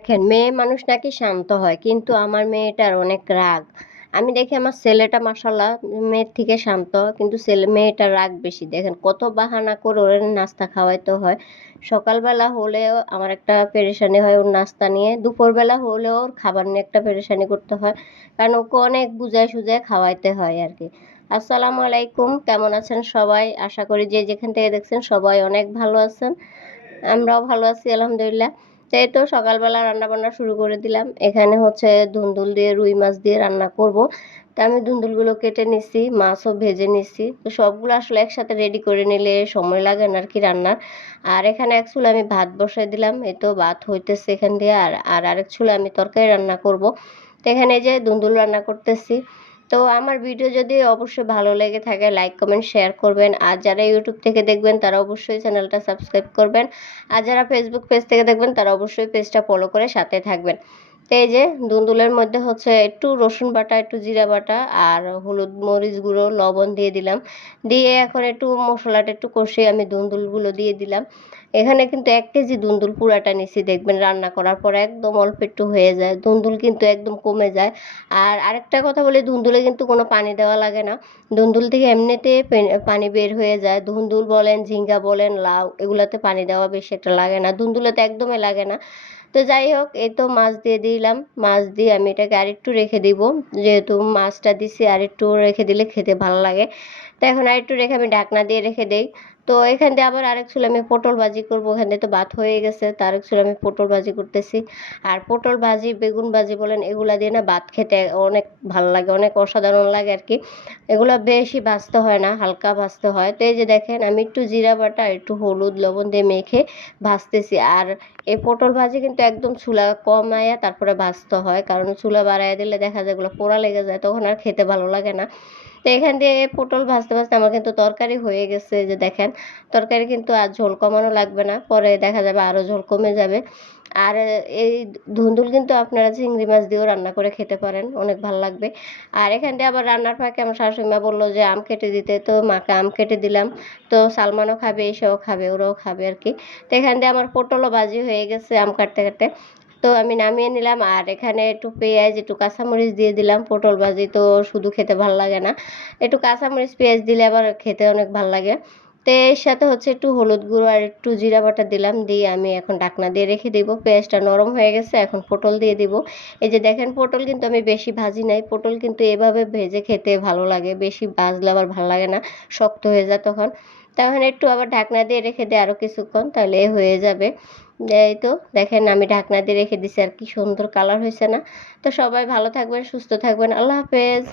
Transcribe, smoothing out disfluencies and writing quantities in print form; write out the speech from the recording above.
দেখেন মেয়ে মানুষ নাকি শান্ত হয়, কিন্তু আমার মেয়েটার অনেক রাগ। আমি দেখি আমার ছেলেটা মাশাল্লাহ মেয়ের থেকে শান্ত, কিন্তু মেয়েটার রাগ বেশি। দেখেন কত বাহানা করে ওর নাস্তা খাওয়াইতে হয়। সকালবেলা হলেও আমার একটা পেরেশানি হয় ওর নাস্তা নিয়ে, দুপুরবেলা হলেও ওর খাবার নিয়ে একটা পেরেশানি করতে হয়, কারণ ওকে অনেক বুঝায় সুঝায় খাওয়াইতে হয় আর কি। আসসালামু আলাইকুম, কেমন আছেন সবাই? আশা করি যে যেখান থেকে দেখছেন সবাই অনেক ভালো আছেন। আমরাও ভালো আছি আলহামদুলিল্লাহ। তো এই তো সকালবেলা রান্না বান্না শুরু করে দিলাম। এখানে হচ্ছে ধুন্দুল দিয়ে রুই মাছ দিয়ে রান্না করব। তা আমি ধুন্দুলগুলো কেটে নিছি, মাছও ভেজে নিছি। তো সবগুলো আসলে একসাথে রেডি করে নিলে সময় লাগে না আর কি রান্নার। আর এখানে এক চুলা আমি ভাত বসাই দিলাম, এই তো ভাত হইতেছে এখান দিয়ে। আর আর আরেক চুলা আমি তরকারি রান্না করব। তো এখানে এই যে ধুন্দুল রান্না করতেছি। তো আমার ভিডিও যদি অবশ্যই ভালো লেগে থাকে লাইক কমেন্ট শেয়ার করবেন, আর যারা ইউটিউব থেকে দেখবেন তারা অবশ্যই চ্যানেলটা সাবস্ক্রাইব করবেন, আর যারা ফেসবুক পেজ থেকে দেখবেন তারা অবশ্যই পেজটা ফলো করে সাথে থাকবেন। তো এই যে ধুন্দুলের মধ্যে হচ্ছে একটু রসুন বাটা, একটু জিরা বাটা, আর হলুদ মরিচ গুঁড়ো লবণ দিয়ে দিলাম। দিয়ে এখন একটু মশলাটা একটু কষিয়ে আমি ধুন্দুলগুলো দিয়ে দিলাম। এখানে কিন্তু 1 কেজি ধুন্দুল পুরাটা নিছি, দেখবেন রান্না করার পর একদম অল্প একটু হয়ে যায়, ধুন্দুল কিন্তু একদম কমে যায়। আর আরেকটা কথা বলি, ধুন্দুলে কিন্তু কোনো পানি দেওয়া লাগে না। ধুন্দুল থেকে এমনিতে পানি বের হয়ে যায়। ধুন্দুল বলেন, ঝিঙ্গা বলেন, লাউ, এগুলাতে পানি দেওয়া বেশি একটা লাগে না, ধুন্দুলেতে একদমই লাগে না। তো যাই হোক, এই তো মাছ দিয়ে দিলাম। মাছ দিয়ে আমি এটাকে আরেকটু রেখে দিব, যেহেতু মাছটা দিছি আরেকটু রেখে দিলে খেতে ভালো লাগে। তো এখন আরেকটু রেখে আমি ঢাকনা দিয়ে রেখে দেই। তো এখান দিয়ে আবার আরেক চুলা আমি পটল ভাজি করবো। ওখান দিয়ে তো ভাত হয়ে গেছে, তো আরেক চুলা আমি পটল ভাজি করতেছি। আর পটল ভাজি, বেগুন ভাজি বলেন, এগুলা দিয়ে না ভাত খেতে অনেক ভালো লাগে, অনেক অসাধারণ লাগে আর কি। এগুলো বেশি ভাজতে হয় না, হালকা ভাজতে হয়। তো এই যে দেখেন আমি একটু জিরা বাটা, একটু হলুদ লবণ দিয়ে মেখে ভাজতেছি। আর এই পটল ভাজি কিন্তু একদম চুলা কমায়া তারপরে ভাজতে হয়, কারণ চুলা বাড়াইয়া দিলে দেখা যায় এগুলো পোড়া লেগে যায়, তখন আর খেতে ভালো লাগে না। তো এখান দিয়ে পটল ভাজতে ভাজতে আমার কিন্তু তরকারি হয়ে গেছে। যে দেখেন তরকারি কিন্তু আর ঝোল কমানো লাগবে না, পরে দেখা যাবে আরও ঝোল কমে যাবে। আর এই ধুন্দুল কিন্তু আপনারা চিংড়ি মাছ দিয়েও রান্না করে খেতে পারেন, অনেক ভালো লাগবে। আর এখান দিয়ে আবার রান্নার ফাঁকে আমার শাশুড়ি মা বললো যে আম কেটে দিতে, তো মাকে আম কেটে দিলাম। তো সালমানও খাবে, এসেও খাবে, ওরাও খাবে আর কি। তো এখান দিয়ে আমার পটলও ভাজি হয়ে গেছে আম কাটতে কাটতে। তো আমি নামিয়ে নিলাম, আর এখানে একটু পেঁয়াজ, একটু কাঁচামরিচ দিয়ে দিলাম। পটল ভাজি তো শুধু খেতে ভালো লাগে না, একটু কাঁচামরিচ পেঁয়াজ দিলে আবার খেতে অনেক ভালো লাগে। তো এর সাথে হচ্ছে একটু হলুদ গুঁড়ো আর একটু জিরা বাটা দিলাম, দিয়ে আমি এখন ঢাকনা দিয়ে রেখে দিব। পেঁয়াজটা নরম হয়ে গেছে, এখন পটল দিয়ে দিব। এই যে দেখেন পটল কিন্তু আমি বেশি ভাজি নাই, পটল কিন্তু এভাবে ভেজে খেতে ভালো লাগে, বেশি ভাজলে আবার ভালো লাগে না, শক্ত হয়ে যায় তখন। তখন একটু আবার ঢাকনা দিয়ে রেখে দিই আরও কিছুক্ষণ, তাহলে হয়ে যাবে। এই তো দেখেন আমি ঢাকনা দিয়ে রেখে দিছি, আর কি সুন্দর কালার হয়েছে না? তো সবাই ভালো থাকবেন, সুস্থ থাকবেন, আল্লাহ হাফেজ।